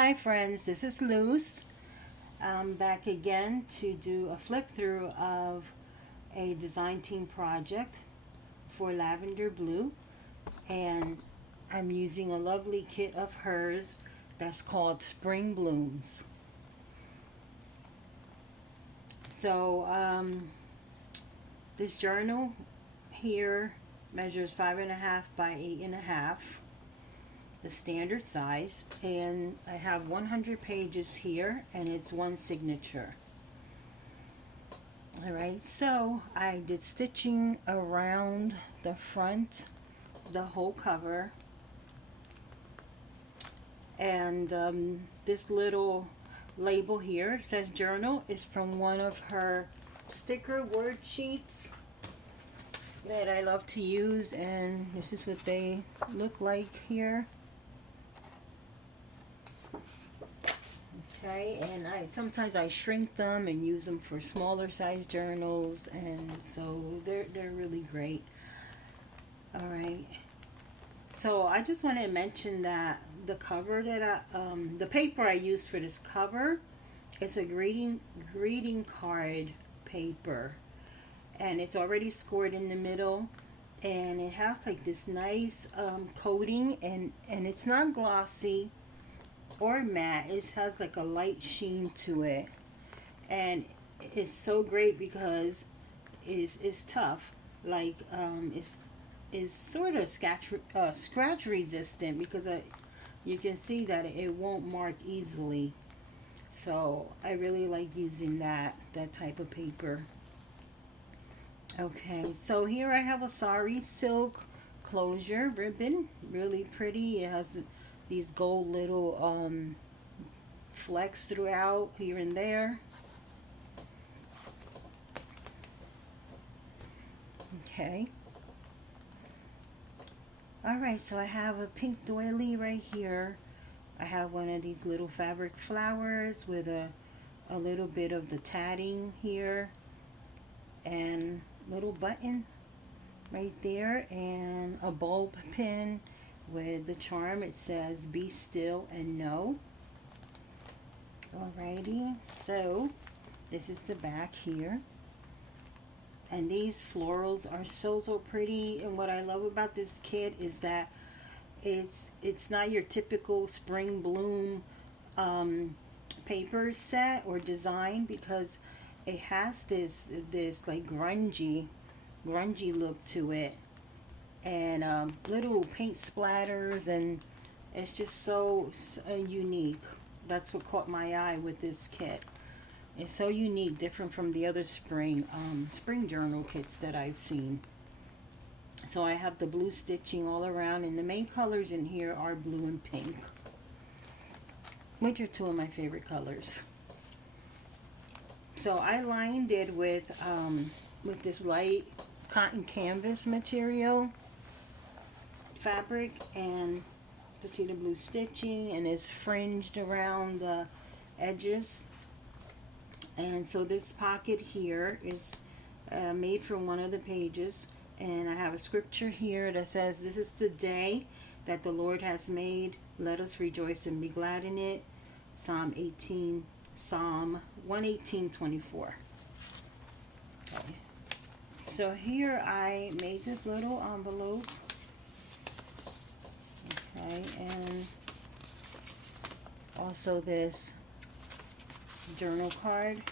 Hi friends, this is Luz. I'm back again to do a flip through of a design team project for Lavender Blu, and I'm using a lovely kit of hers that's called Spring Blooms. So this journal here measures 5.5 by 8.5, the standard size, and I have 100 pages here, and it's one signature. Alright, so I did stitching around the front, the whole cover, and this little label here says journal is from one of her sticker word sheets that I love to use, and this is what they look like here. Okay, and sometimes I shrink them and use them for smaller size journals, and so they're really great. All right, so I just want to mention that the cover that the paper I used for this cover, it's a greeting card paper, and it's already scored in the middle, and it has like this nice coating, and it's not glossy or matte. It has like a light sheen to it, and it's so great because it's tough, like it's sort of scratch resistant, because you can see that it won't mark easily. So I really like using that type of paper. Okay, so here I have a sari silk closure ribbon, really pretty. It has these gold little flecks throughout here and there. Okay. Alright, so I have a pink doily right here. I have one of these little fabric flowers with a little bit of the tatting here, and little button right there, and a bulb pin with the charm. It says be still and know. Alrighty, so this is the back here, and these florals are so pretty. And what I love about this kit is that it's not your typical spring bloom paper set or design, because it has this like grungy look to it, and little paint splatters, and it's just so unique. That's what caught my eye with this kit. It's so unique, different from the other spring journal kits that I've seen. So I have the blue stitching all around, and the main colors in here are blue and pink, which are two of my favorite colors. So I lined it with this light cotton canvas material fabric, and to see the blue stitching, and it's fringed around the edges. And so this pocket here is made from one of the pages, and I have a scripture here that says, "This is the day that the Lord has made. Let us rejoice and be glad in it." Psalm 118:24. Okay. So here I made this little envelope. Okay, and also this journal card,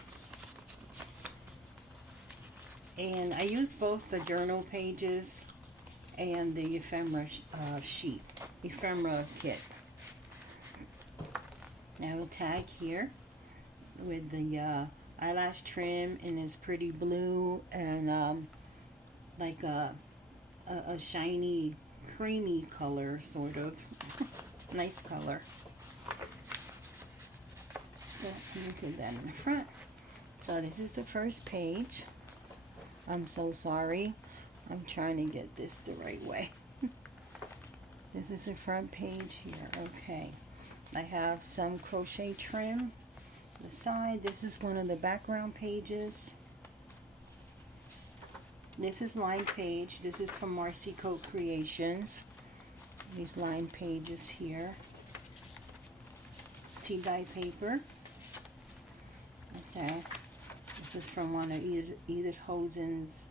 and I use both the journal pages and the ephemera kit. I have a tag here with the eyelash trim, and it's pretty blue, and like a shiny creamy color, sort of. Nice color. So you put that in the front. So this is the first page. I'm so sorry, I'm trying to get this the right way. This is the front page here. Okay, I have some crochet trim the side. This is one of the background pages. This is lined page. This is from Marcy Coat Creations. These lined pages here. tea dye paper. Okay, this is from one of Edith Hosen's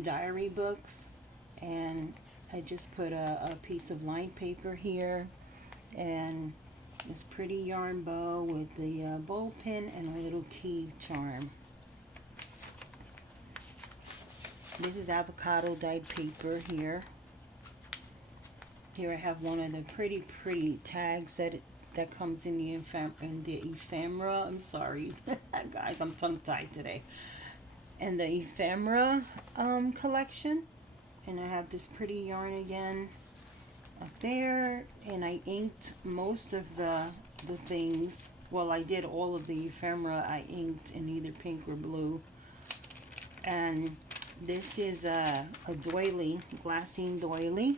diary books, and I just put a piece of lined paper here and this pretty yarn bow with the bow pin and a little key charm. This is avocado dyed paper here. Here I have one of the pretty tags that comes in the ephemera. I'm sorry, guys, I'm tongue-tied today. And the ephemera collection. And I have this pretty yarn again up there, and I inked most of the things. Well, I did all of the ephemera. I inked in either pink or blue. And this is a doily, glassine doily.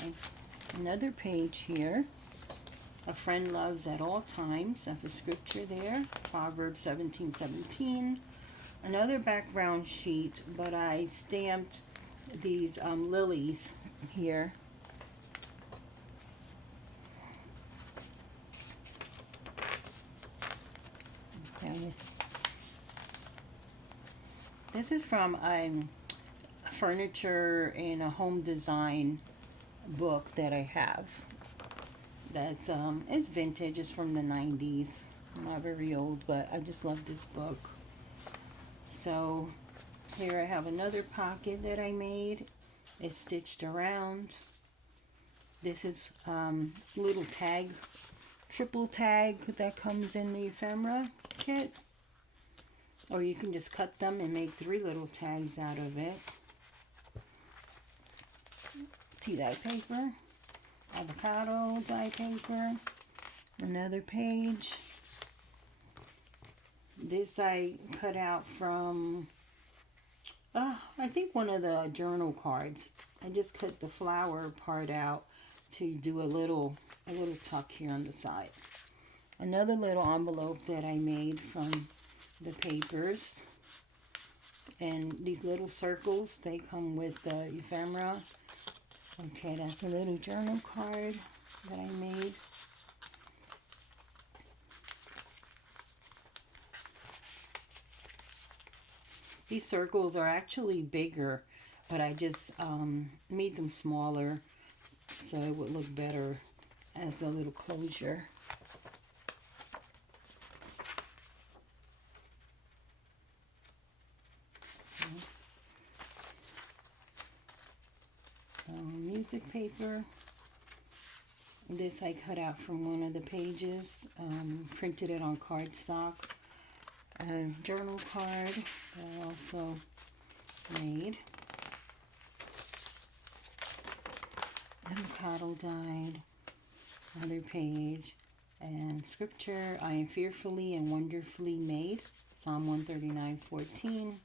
Okay, another page here. A friend loves at all times. That's a scripture there. Proverbs 17:17. Another background sheet, but I stamped these lilies here. Okay. This is from a furniture and a home design book that I have. That's it's vintage. It's from the 90s. Not very old, but I just love this book. So here I have another pocket that I made. It's stitched around. This is little tag, triple tag that comes in the ephemera kit. Or you can just cut them and make 3 little tags out of it. Tea dye paper. Avocado dye paper. Another page. This I cut out from I think one of the journal cards. I just cut the flower part out to do a little tuck here on the side. Another little envelope that I made from the papers. And these little circles, they come with the ephemera. Okay, that's a little journal card that I made. These circles are actually bigger, but I just made them smaller so it would look better as a little closure. Music paper. This I cut out from one of the pages, printed it on cardstock. A journal card that I also made. Avocado dyed. Another page. And scripture, I am fearfully and wonderfully made. Psalm 139:14.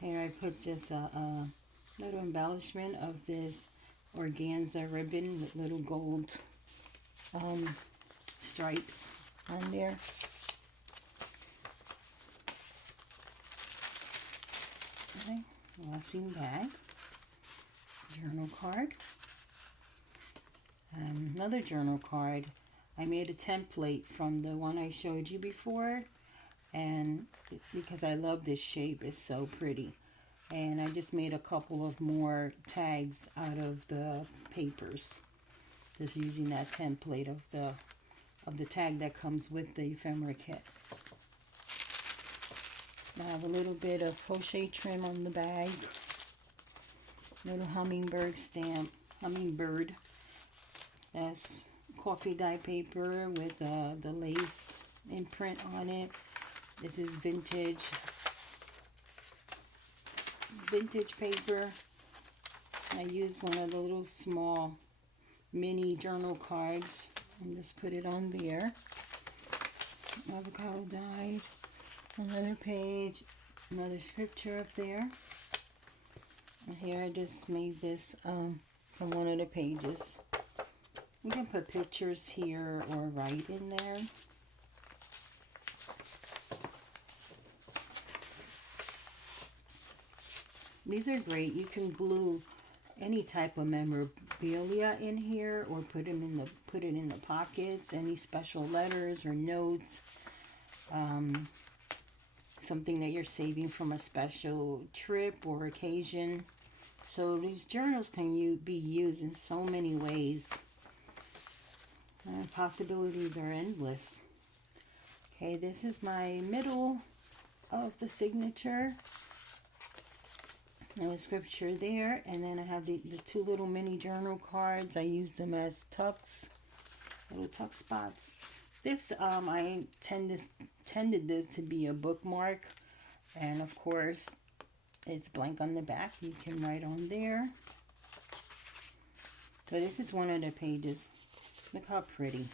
Here I put just a little embellishment of this organza ribbon with little gold stripes on there. Okay, glossing bag, journal card, another journal card. I made a template from the one I showed you before, and because I love this shape, it's so pretty. And I just made a couple of more tags out of the papers, just using that template of the tag that comes with the ephemera kit. I have a little bit of crochet trim on the bag, little hummingbird stamp, hummingbird. That's coffee dye paper with the lace imprint on it. This is vintage paper. I used one of the little small mini journal cards and just put it on there. Avocado dyed. Another page, another scripture up there. And here I just made this from one of the pages. You can put pictures here or write in there. These are great. You can glue any type of memorabilia in here, or put it in the pockets. Any special letters or notes, something that you're saving from a special trip or occasion. So these journals can be used in so many ways. Possibilities are endless. Okay, this is my middle of the signature. There was scripture there, and then I have the two little mini journal cards. I use them as tucks, little tuck spots. This I intended this to be a bookmark, and of course it's blank on the back. You can write on there. So this is one of the pages. Look how pretty.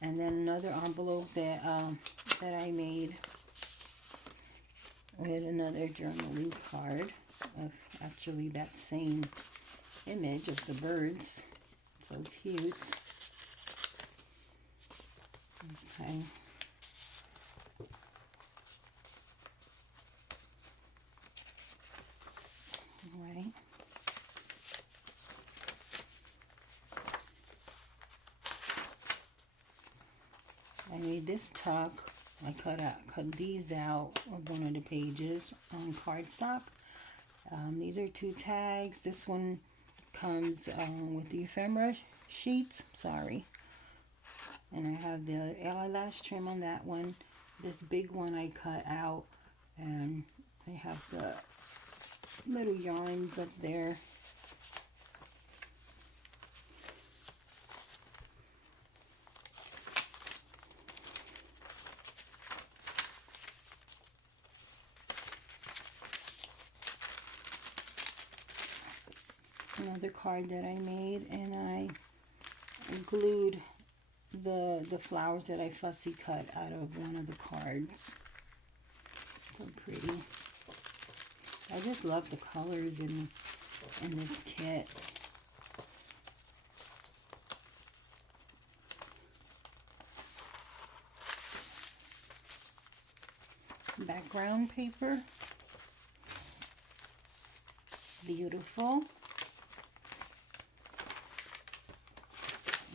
And then another envelope that I made with another journaling card of actually that same image of the birds. So cute. Okay. All right. I made this tuck. I cut these out of one of the pages on cardstock. These are 2 tags. This one comes with the ephemera sheets. Sorry. And I have the eyelash trim on that one. This big one I cut out, and I have the little yarns up there. Another card that I made, and I glued the flowers that I fussy cut out of one of the cards. So pretty. I just love the colors in this kit. Background paper. Beautiful.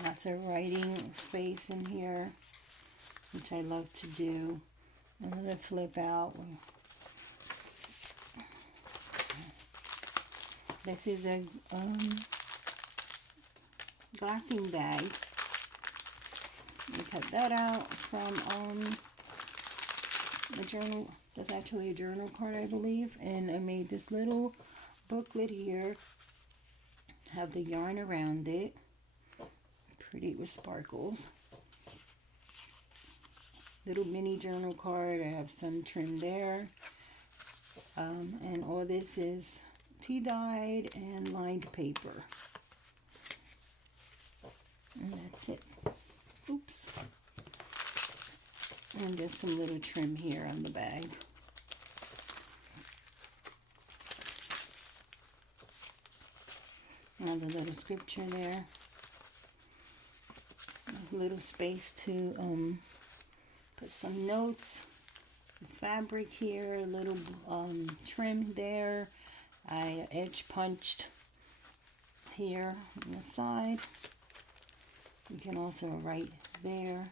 Lots of writing space in here, which I love to do. Another flip out. This is a glassing bag. I cut that out from the journal. That's actually a journal card, I believe. And I made this little booklet here. Have the yarn around it. Pretty with sparkles. Little mini journal card. I have some trim there. And all this is tea-dyed and lined paper. And that's it. Oops. And just some little trim here on the bag. Another little scripture there. A little space to put some notes. Fabric here, a little trim there. I edge punched here on the side. You can also write there.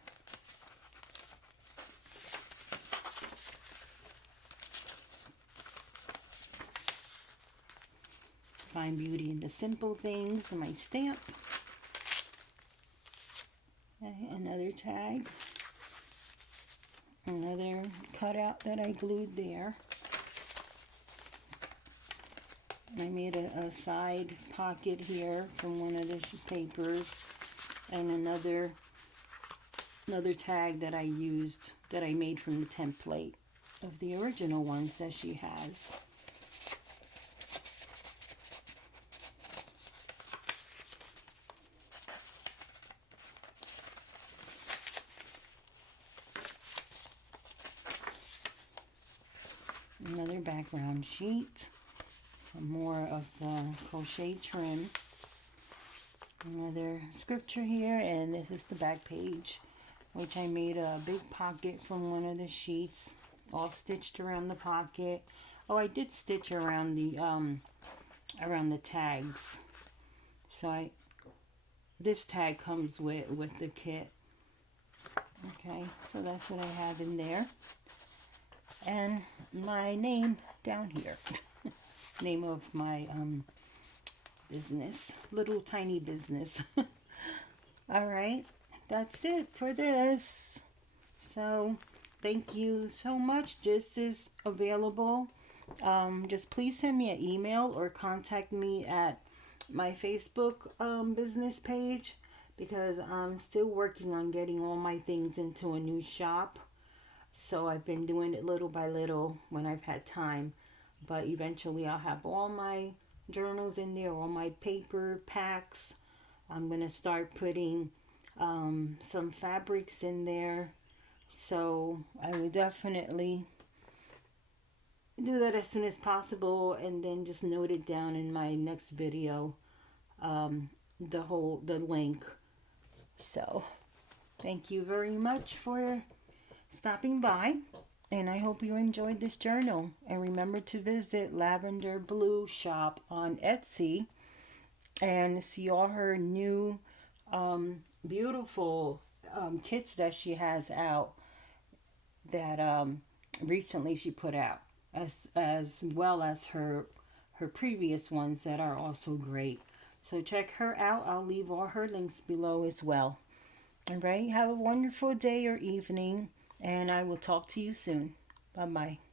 Find beauty in the simple things. My stamp. Okay, another tag. Another cutout that I glued there. I made a side pocket here from one of the papers, and another tag that I used, that I made from the template of the original ones that she has. Another background sheet, some more of the crochet trim, another scripture here, and this is the back page, which I made a big pocket from one of the sheets, all stitched around the pocket. Oh, I did stitch around the tags. So this tag comes with the kit. Okay, so that's what I have in there. And my name down here. Name of my business. Little tiny business. All right, that's it for this. So thank you so much. This is available. Just please send me an email or contact me at my Facebook business page, because I'm still working on getting all my things into a new shop. So I've been doing it little by little when I've had time. But eventually I'll have all my journals in there, all my paper packs. I'm going to start putting some fabrics in there. So I will definitely do that as soon as possible, and then just note it down in my next video, the link. So thank you very much for stopping by, and I hope you enjoyed this journal. And remember to visit Lavender Blu shop on Etsy and see all her new beautiful kits that she has out, that recently she put out, as well as her previous ones that are also great. So check her out. I'll leave all her links below as well. All right, have a wonderful day or evening, and I will talk to you soon. Bye bye.